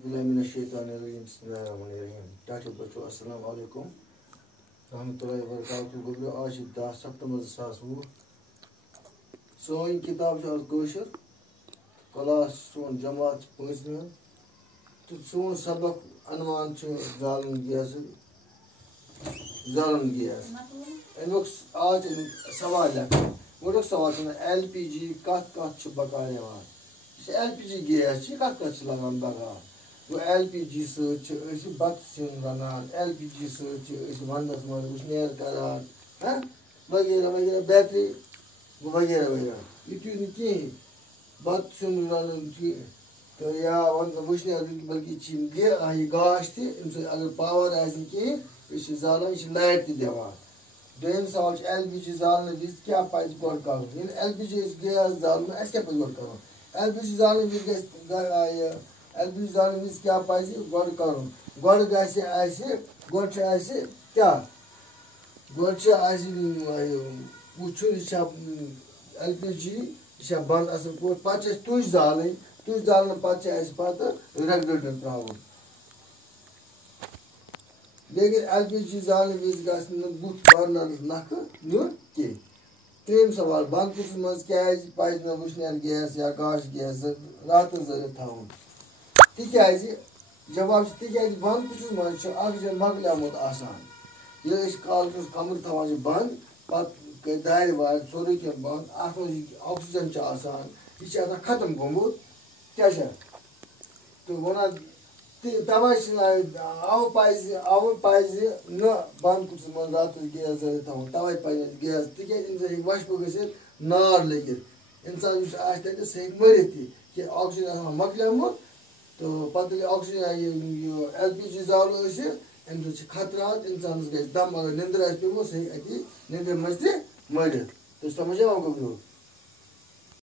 Bismillahirrahmanirrahim. Bismillahirrahmanirrahim. Dr. Bacho, Assalamu alaikum. Rahmatullahi wa barakatuh. आज 10 सितंबर 2020 सोन किताब आज गोशर क्लास सोन जमात 5 में तो सोन सबक अनुमान जालन गैस अमुक आज सवाल गोटुक सवाल LPG कत बकार LPG गैस कत लगान बकार वो LPG बत सिन रनान LPG वंदस मन वुशनेर करान वगैरह वगैरह बैटरी वगैरह वगैरह यू कहें बत सिन रन तो या वुशनेर बल्कि यह गाश अगर पावर कहें यह जालान यह लाइट दिवान दोम सवाल LPG जालने विज क्या पज गो कर LPG गैस जालन क्या पे गो कर LPG जालने विज LPG जालने विज क्या पज गो कर क्या वुचुन LPG यह बंद असल पे तुज जालन पे रेगुलेटर त्रावन लेकिन LPG जालने विज बुथ बर्नर नख नुन कह त्रेम सवाल बंद कुछ मज क्या पज ना वुशनेर गैस या गाश गैस रात जरित थवन तिकाज जवाब तिकाज बंद कुछ मज जन मकलियामुत आसान ये काल कमर थवान बंद पे दार वार सोरे कह बंद अत ऑक्सीजन आसान यह खत्म गोमुत क्या तो वन तवे अव पज न बंद कुछ मन रात गैस जरित थवन तवे पे गैस तिकाज वशप गसित नार लगित इंसान सह मरित कि ऑक्सीजन मकलियामुत तो पत ऑक्सीजन LPG जाल अम खतरात इंसान गम अगर निंदर पे सह निंदर मज मरित तो समझ आओ